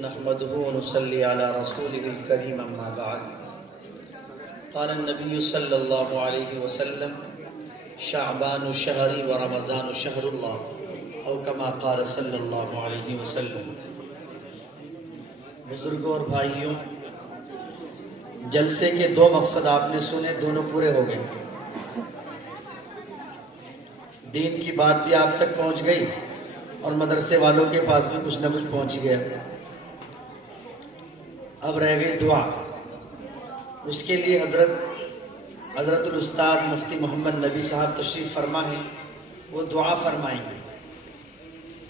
نحمده ونصلي على رسوله الكريم اما بعد قال النبي صلى الله عليه وسلم شعبان شهري ورمضان شهر الله او كما قال صلی اللہ علیہ وسلم۔ بزرگوں اور بھائیوں، جلسے کے دو مقصد آپ نے سنے، دونوں پورے ہو گئے۔ دین کی بات بھی آپ تک پہنچ گئی اور مدرسے والوں کے پاس بھی کچھ نہ کچھ پہنچ گیا۔ اب رہ گئی دعا۔ اس کے لیے حضرت الاستاد مفتی محمد نبی صاحب تشریف فرما ہے، وہ دعا فرمائیں گے۔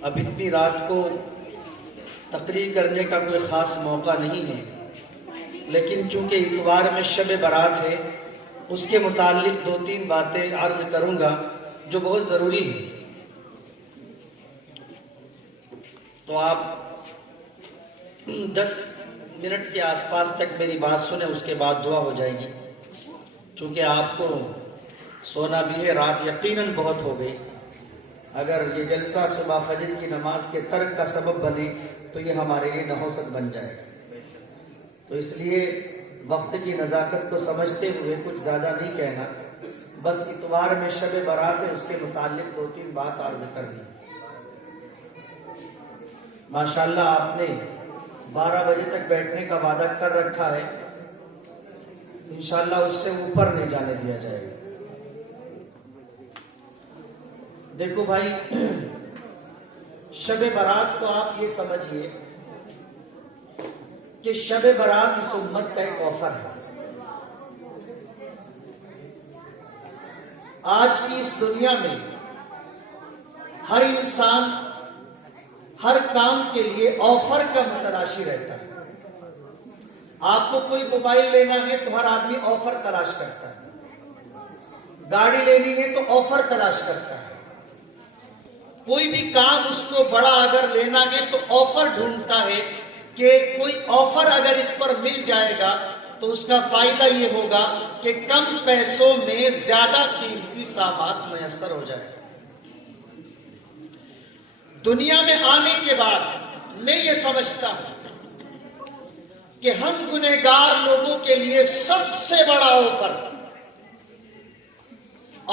اب اتنی رات کو تقریر کرنے کا کوئی خاص موقع نہیں ہے، لیکن چونکہ اتوار میں شب برات ہے، اس کے متعلق دو تین باتیں عرض کروں گا جو بہت ضروری ہے۔ تو آپ 10 منٹ کے آس پاس تک میری بات سنیں، اس کے بعد دعا ہو جائے گی۔ چونکہ آپ کو سونا بھی ہے، رات یقیناً بہت ہو گئی۔ اگر یہ جلسہ صبح فجر کی نماز کے ترک کا سبب بنے تو یہ ہمارے لیے نحوست بن جائے گا۔ تو اس لیے وقت کی نزاکت کو سمجھتے ہوئے کچھ زیادہ نہیں کہنا، بس اتوار میں شب برات ہے، اس کے متعلق دو تین بات عرض کرنی۔ ماشاءاللہ آپ نے 12 بجے تک بیٹھنے کا وعدہ کر رکھا ہے، انشاءاللہ اس سے اوپر نہیں جانے دیا جائے گا۔ دیکھو بھائی، شب برات کو آپ یہ سمجھیے کہ شب برات اس امت کا ایک آفر ہے۔ آج کی اس دنیا میں ہر انسان ہر کام کے لیے آفر کا متلاشی رہتا ہے۔ آپ کو کوئی موبائل لینا ہے تو ہر آدمی آفر تلاش کرتا ہے، گاڑی لینی ہے تو آفر تلاش کرتا ہے، کوئی بھی کام اس کو بڑا اگر لینا ہے تو آفر ڈھونڈتا ہے کہ کوئی آفر اگر اس پر مل جائے گا تو اس کا فائدہ یہ ہوگا کہ کم پیسوں میں زیادہ قیمتی سامان میسر ہو جائے گا۔ دنیا میں آنے کے بعد میں یہ سمجھتا ہوں کہ ہم گنہگار لوگوں کے لیے سب سے بڑا آفر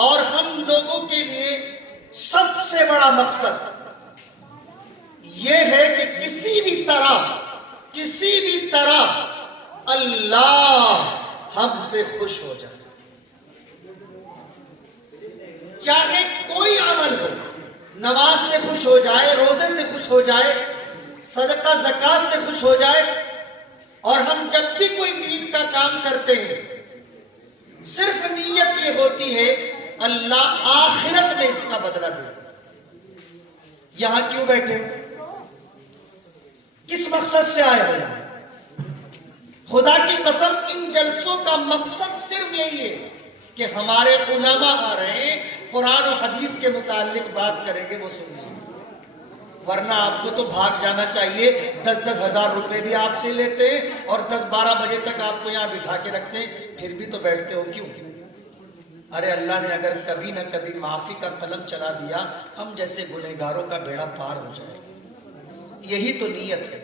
اور ہم لوگوں کے لیے سب سے بڑا مقصد یہ ہے کہ کسی بھی طرح اللہ ہم سے خوش ہو جائے۔ چاہے کوئی عمل ہو، نماز سے خوش ہو جائے، روزے سے خوش ہو جائے، صدقہ زکات سے خوش ہو جائے، اور ہم جب بھی کوئی دین کا کام کرتے ہیں صرف نیت یہ ہوتی ہے اللہ آخرت میں اس کا بدلہ دے گا۔ یہاں کیوں بیٹھے ہو؟ کس مقصد سے آئے ہو یہاں؟ خدا کی قسم ان جلسوں کا مقصد صرف یہی ہے کہ ہمارے علماء آ رہے ہیں، قرآن و حدیث کے متعلق بات کریں گے، وہ سنیں گے۔ ورنہ آپ کو تو بھاگ جانا چاہیے، 10-10 ہزار روپے بھی آپ سے لیتے ہیں اور 10-12 بجے تک آپ کو یہاں بٹھا کے رکھتے ہیں، پھر بھی تو بیٹھتے ہو کیوں؟ ارے اللہ نے اگر کبھی نہ کبھی معافی کا قلم چلا دیا، ہم جیسے گنہگاروں کا بیڑا پار ہو جائے۔ یہی تو نیت ہے۔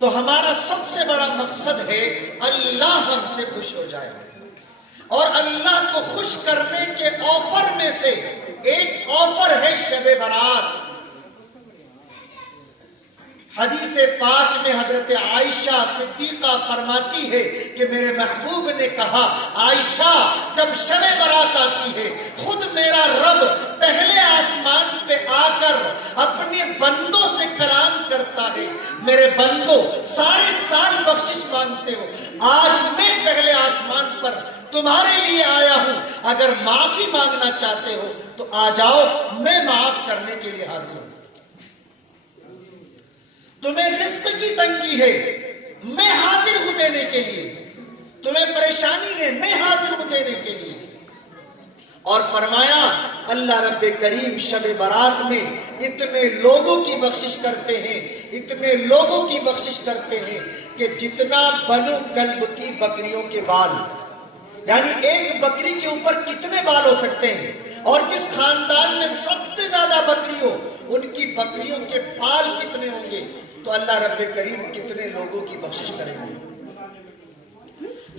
تو ہمارا سب سے بڑا مقصد ہے اللہ ہم سے خوش ہو جائے، اور اللہ کو خوش کرنے کے آفر میں سے ایک آفر ہے شب برات۔ حدیث پاک میں حضرت عائشہ صدیقہ فرماتی ہے کہ میرے محبوب نے کہا، عائشہ جب شب برات آتی ہے خود میرا رب پہلے آسمان پہ آ کر اپنے بندوں سے کلام کرتا ہے، میرے بندوں سارے سال بخشش مانگتے ہو، آج میں پہلے آسمان پر تمہارے لیے آیا ہوں، اگر معافی مانگنا چاہتے ہو تو آ جاؤ، میں معاف کرنے کے لیے حاضر ہوں۔ تمہیں رزق کی تنگی ہے، میں حاضر ہوں دینے کے لیے، تمہیں پریشانی ہے، میں حاضر ہوں دینے کے لیے۔ اور فرمایا اللہ رب کریم شب برات میں اتنے لوگوں کی بخشش کرتے ہیں، اتنے لوگوں کی بخشش کرتے ہیں کہ جتنا بنو کلب کی بکریوں کے بال، یعنی ایک بکری کے اوپر کتنے بال ہو سکتے ہیں، اور جس خاندان میں سب سے زیادہ بکری ہو ان کی بکریوں کے بال کتنے ہوں گے، تو اللہ رب کریم کتنے لوگوں کی بخشش کریں گے.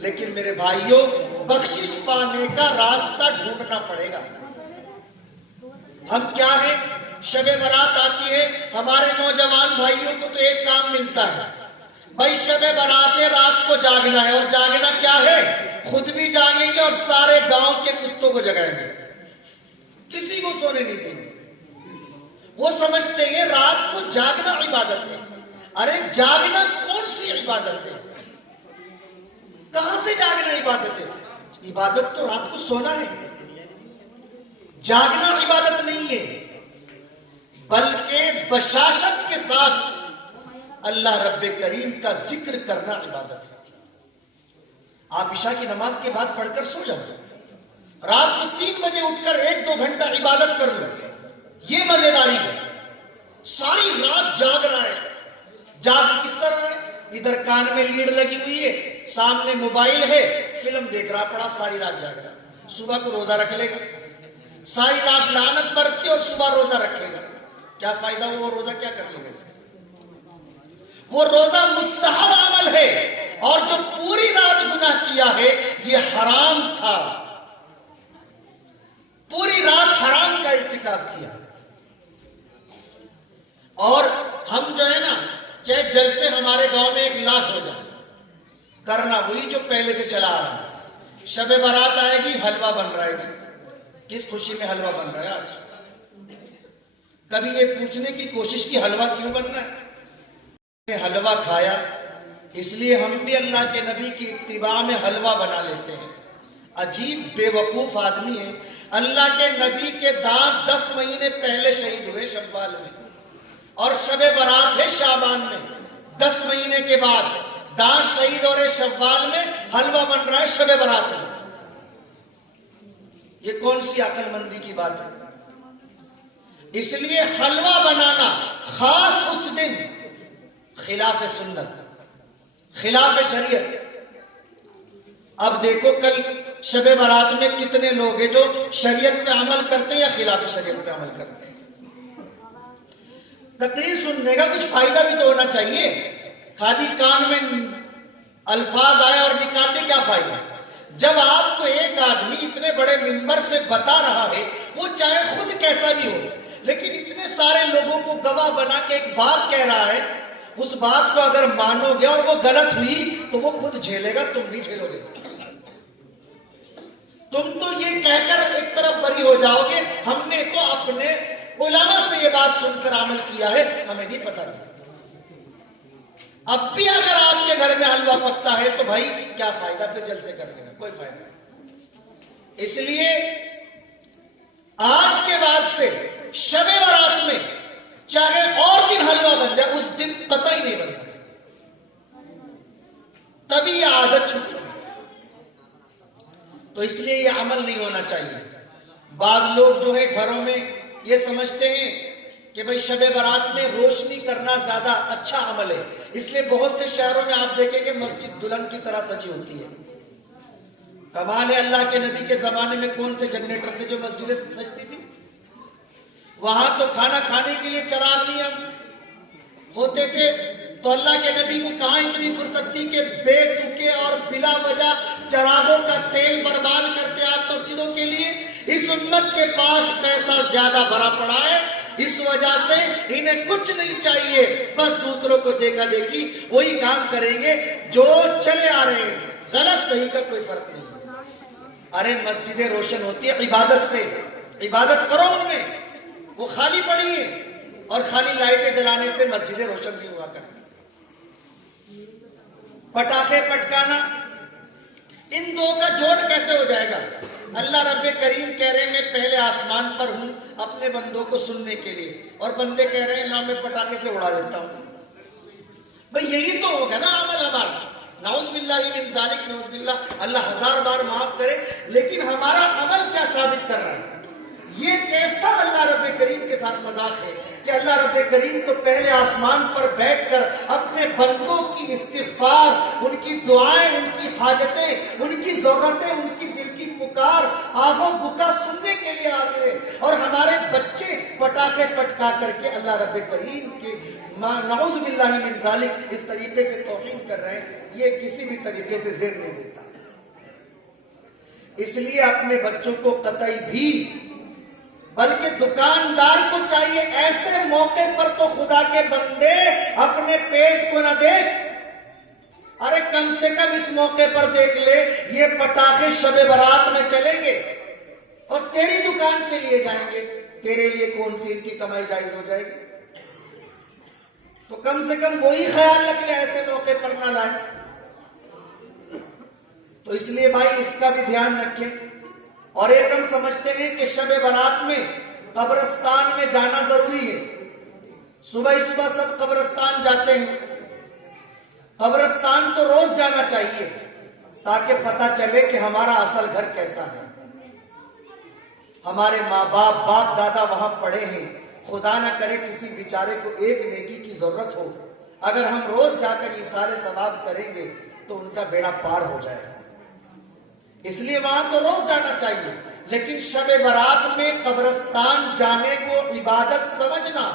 لیکن میرے بھائیوں، بخشش پانے کا راستہ ڈھونڈنا پڑے گا. ہم کیا ہیں؟ شب برات آتی ہے، ہمارے نوجوان بھائیوں کو تو ایک کام ملتا ہے، بھائی شب برات ہے، رات کو جاگنا ہے. اور جاگنا کیا ہے؟ خود بھی جاگیں گے اور سارے گاؤں کے کتوں کو جگائیں گے، کسی کو سونے نہیں دیں گے. وہ سمجھتے ہیں رات کو جاگنا عبادت ہے. ارے جاگنا کون سی عبادت ہے؟ کہاں سے جاگنا عبادت ہے؟ عبادت تو رات کو سونا ہے، جاگنا عبادت نہیں ہے. بلکہ بشاشت کے ساتھ اللہ رب کریم کا ذکر کرنا عبادت ہے. آپ عشاء کی نماز کے بعد پڑھ کر سو جاؤ، رات کو 3 بجے اٹھ کر 1-2 گھنٹہ عبادت کر لو، یہ مزیداری ہے. ساری رات جاگ رہا ہے. جاگ کس طرح ہے؟ ادھر کان میں لیڈ لگی ہوئی ہے، سامنے موبائل ہے، فلم دیکھ رہا پڑا، ساری رات جاگ رہا. صبح کو روزہ رکھ لے گا، ساری رات لعنت برسی اور صبح روزہ رکھے گا، کیا فائدہ؟ وہ روزہ کیا کر لے گا اس کا؟ وہ روزہ مستحب عمل ہے، اور جو پوری رات گناہ کیا ہے یہ حرام تھا، پوری رات حرام کا ارتکاب کیا. اور ہم جو ہے نا، چاہے جلسے ہمارے گاؤں میں 1,00,000 ہو جائے، کرنا وہی جو پہلے سے چلا آ رہا ہے. شب برات آئے گی، حلوہ بن رہا ہے جی، کس خوشی میں حلوہ بن رہا ہے آج؟ کبھی یہ پوچھنے کی کوشش کی حلوہ کیوں بن رہا ہے؟ حلوہ کھایا، اس لیے ہم بھی اللہ کے نبی کی اتباع میں حلوہ بنا لیتے ہیں. عجیب بے وقوف آدمی ہے. اللہ کے نبی کے دانت 10 مہینے پہلے شہید ہوئے شوال میں، اور شب برات ہے شعبان میں. 10 مہینے کے بعد دانت شہید ہو رہے شوال میں، حلوہ بن رہا ہے شب برات میں. یہ کون سی عقل مندی کی بات ہے؟ اس لیے حلوہ بنانا خاص اس دن خلاف سنت، خلاف شریعت. اب دیکھو کل شب برات میں کتنے لوگ ہیں جو شریعت پہ عمل کرتے ہیں یا خلاف شریعت پہ عمل کرتے ہیں. تقریر سننے کا کچھ فائدہ بھی تو ہونا چاہیے. خالی کان میں الفاظ آئے اور نکال دے، کیا فائدہ؟ جب آپ کو ایک آدمی اتنے بڑے منبر سے بتا رہا ہے، وہ چاہے خود کیسا بھی ہو، لیکن اتنے سارے لوگوں کو گواہ بنا کے ایک بات کہہ رہا ہے، اس بات کو اگر مانو گے اور وہ غلط ہوئی تو وہ خود جھیلے گا، تم نہیں جھیلو گے. تم تو یہ کہہ کر ایک طرف بری ہو جاؤ گے، ہم نے تو اپنے علماء سے یہ بات سن کر عمل کیا ہے، ہمیں نہیں پتا تھا. اب بھی اگر آپ کے گھر میں حلوہ پکتا ہے تو بھائی کیا فائدہ پھر جلسے کرنے کا؟ کوئی فائدہ نہیں. اس لیے آج کے بعد سے شب برات میں چاہے اور دن حلوہ بن جائے، اس دن قطعی نہیں بنتا ہے، تبھی یہ عادت چھوٹی. تو اس لیے یہ عمل نہیں ہونا چاہیے. بعض لوگ جو ہے گھروں میں یہ سمجھتے ہیں کہ بھئی شب برات میں روشنی کرنا زیادہ اچھا عمل ہے، اس لیے بہت سے شہروں میں آپ دیکھیں کہ مسجد دلہن کی طرح سجی ہوتی ہے. کمال ہے، اللہ کے نبی کے زمانے میں کون سے جنریٹر تھے جو مسجدیں سجتی تھی؟ وہاں تو کھانا کھانے کے لیے چراغ نہیں ہوتے تھے، تو اللہ کے نبی کو کہاں اتنی فرصت تھی کہ بے تکے اور بلا وجہ چراغوں کا تیل برباد کرتے آپ مسجدوں کے لیے. اس امت کے پاس پیسہ زیادہ بھرا پڑا ہے، اس وجہ سے انہیں کچھ نہیں چاہیے، بس دوسروں کو دیکھا دیکھی وہی کام کریں گے جو چلے آ رہے ہیں. غلط صحیح کا کوئی فرق نہیں. ارے مسجدیں روشن ہوتی ہے عبادت سے، عبادت کرو ان میں. وہ خالی پڑی ہیں، اور خالی لائٹیں جلانے سے مسجدیں روشن نہیں ہوا کرتی. پٹاخے پٹکانا، ان دو کا جوڑ کیسے ہو جائے گا؟ اللہ رب کریم کہہ رہے ہیں میں پہلے آسمان پر ہوں اپنے بندوں کو سننے کے لیے، اور بندے کہہ رہے ہیں لا میں پٹاخے سے اڑا دیتا ہوں. بھئی یہی تو ہوگا نا عمل ہمارا. نعوذ باللہ من ذالک، نعوذ باللہ، اللہ 1000 بار معاف کرے. لیکن ہمارا عمل کیا ثابت کر رہا ہے؟ یہ کیسا اللہ رب کریم کے ساتھ مذاق ہے کہ اللہ رب کریم تو پہلے آسمان پر بیٹھ کر اپنے بندوں کی استغفار، ان کی دعائیں، ان کی حاجتیں، ان کی ضرورتیں، ان کی دل کی پکار، آہو بکا سننے کے لیے حاضر ہے، اور ہمارے بچے پٹاخے پٹکا کر کے اللہ رب کریم کے نعوذ باللہ من ذالک اس طریقے سے توہین کر رہے ہیں، یہ کسی بھی طریقے سے زیر نہیں دیتا۔ اس لیے اپنے بچوں کو قطعی بھی، بلکہ دکاندار کو چاہیے ایسے موقع پر تو خدا کے بندے اپنے پیٹ کو نہ دیکھ، ارے کم سے کم اس موقع پر دیکھ لے یہ پٹاخے شب برات میں چلیں گے اور تیری دکان سے لیے جائیں گے، تیرے لیے کون سی ان کی کمائی جائز ہو جائے گی؟ تو کم سے کم وہی خیال رکھ لے ایسے موقع پر نہ لائیں۔ تو اس لیے بھائی اس کا بھی دھیان رکھیں۔ اور ایک ہم سمجھتے ہیں کہ شب برات میں قبرستان میں جانا ضروری ہے، صبح صبح سب قبرستان جاتے ہیں، قبرستان تو روز جانا چاہیے تاکہ پتہ چلے کہ ہمارا اصل گھر کیسا ہے، ہمارے ماں باپ باپ دادا وہاں پڑے ہیں، خدا نہ کرے کسی بیچارے کو ایک نیکی کی ضرورت ہو، اگر ہم روز جا کر یہ سارے ثواب کریں گے تو ان کا بیڑا پار ہو جائے گا، اس لیے وہاں تو روز جانا چاہیے، لیکن شب برات میں قبرستان جانے کو عبادت سمجھنا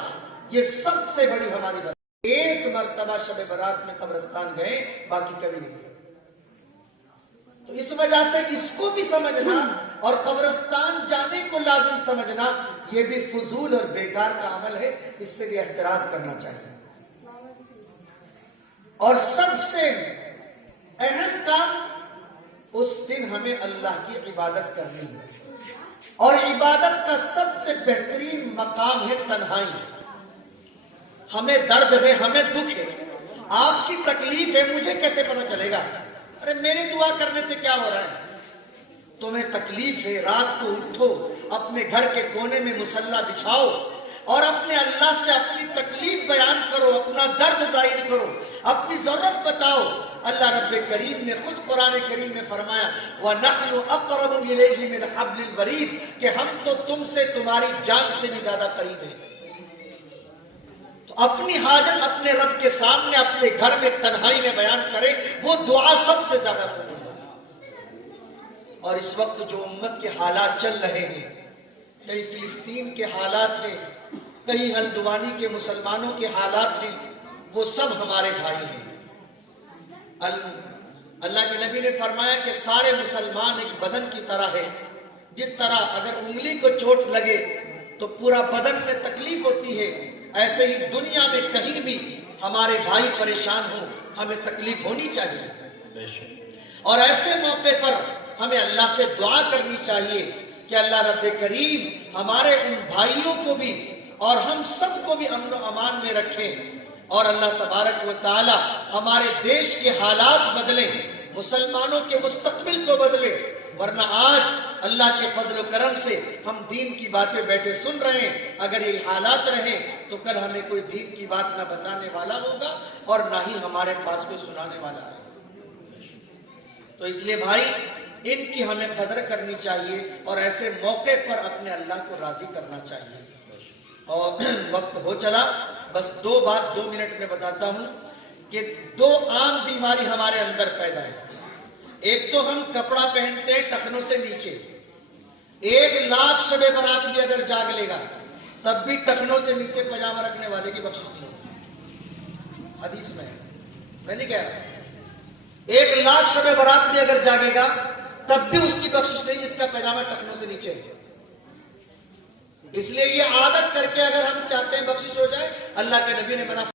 یہ سب سے بڑی ہماری بات۔ ایک مرتبہ شب برات میں قبرستان گئے، باقی کبھی نہیں گئے، تو اس وجہ سے اس کو بھی سمجھنا اور قبرستان جانے کو لازم سمجھنا یہ بھی فضول اور بیکار کا عمل ہے، اس سے بھی احتراز کرنا چاہیے۔ اور سب سے اہم کام اس دن ہمیں اللہ کی عبادت کرنی ہے، اور عبادت کا سب سے بہترین مقام ہے تنہائی۔ ہمیں درد ہے، ہمیں دکھ ہے، آپ کی تکلیف ہے، مجھے کیسے پتہ چلے گا؟ ارے میری دعا کرنے سے کیا ہو رہا ہے؟ تمہیں تکلیف ہے، رات کو اٹھو، اپنے گھر کے کونے میں مصلی بچھاؤ اور اپنے اللہ سے اپنی تکلیف بیان کرو، اپنا درد ظاہر کرو، اپنی ضرورت بتاؤ۔ اللہ رب کریم نے خود قرآن کریم میں فرمایا وَنَحْنُ أَقْرَبُ إِلَيْهِ مِنْ حَبْلِ الْوَرِيدِ کہ ہم تو تم سے تمہاری جان سے بھی زیادہ قریب ہیں۔ تو اپنی حاجت اپنے رب کے سامنے اپنے گھر میں تنہائی میں بیان کرے، وہ دعا سب سے زیادہ قبول ہوگی۔ اور اس وقت جو امت کے حالات چل رہے ہیں، کئی فلسطین کے حالات ہیں، کئی ہلدوانی کے مسلمانوں کے حالات ہیں، وہ سب ہمارے بھائی ہیں۔ اللہ کے نبی نے فرمایا کہ سارے مسلمان ایک بدن کی طرح ہے، جس طرح اگر انگلی کو چوٹ لگے تو پورا بدن میں تکلیف ہوتی ہے، ایسے ہی دنیا میں کہیں بھی ہمارے بھائی پریشان ہوں ہمیں تکلیف ہونی چاہیے، اور ایسے موقع پر ہمیں اللہ سے دعا کرنی چاہیے کہ اللہ رب کریم ہمارے ان بھائیوں کو بھی اور ہم سب کو بھی امن و امان میں رکھیں، اور اللہ تبارک و تعالی ہمارے دیش کے حالات بدلیں، مسلمانوں کے مستقبل کو بدلے، ورنہ آج اللہ کے فضل و کرم سے ہم دین کی باتیں بیٹھے سن رہے ہیں، اگر یہ حالات رہیں تو کل ہمیں کوئی دین کی بات نہ بتانے والا ہوگا اور نہ ہی ہمارے پاس کوئی سنانے والا ہے۔ تو اس لیے بھائی ان کی ہمیں قدر کرنی چاہیے اور ایسے موقع پر اپنے اللہ کو راضی کرنا چاہیے۔ اور وقت ہو چلا، بس دو بات 2 منٹ میں بتاتا ہوں کہ 2 عام بیماری ہمارے اندر پیدا ہے۔ ایک تو ہم کپڑا پہنتے ہیں ٹخنوں سے نیچے، 1 لاکھ شب برات بھی اگر جاگ لے گا تب بھی ٹخنوں سے نیچے پجامہ رکھنے والے کی بخشش نہیں ہوگی، حدیث میں نہیں کہہ رہا، 1 لاکھ شب برات بھی اگر جاگے گا تب بھی اس کی بخشش نہیں جس کا پجامہ ٹخنوں سے نیچے ہے۔ اس لیے یہ عادت کر کے اگر ہم چاہتے ہیں بخشش ہو جائے، اللہ کے نبی نے منع